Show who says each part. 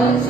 Speaker 1: Amen.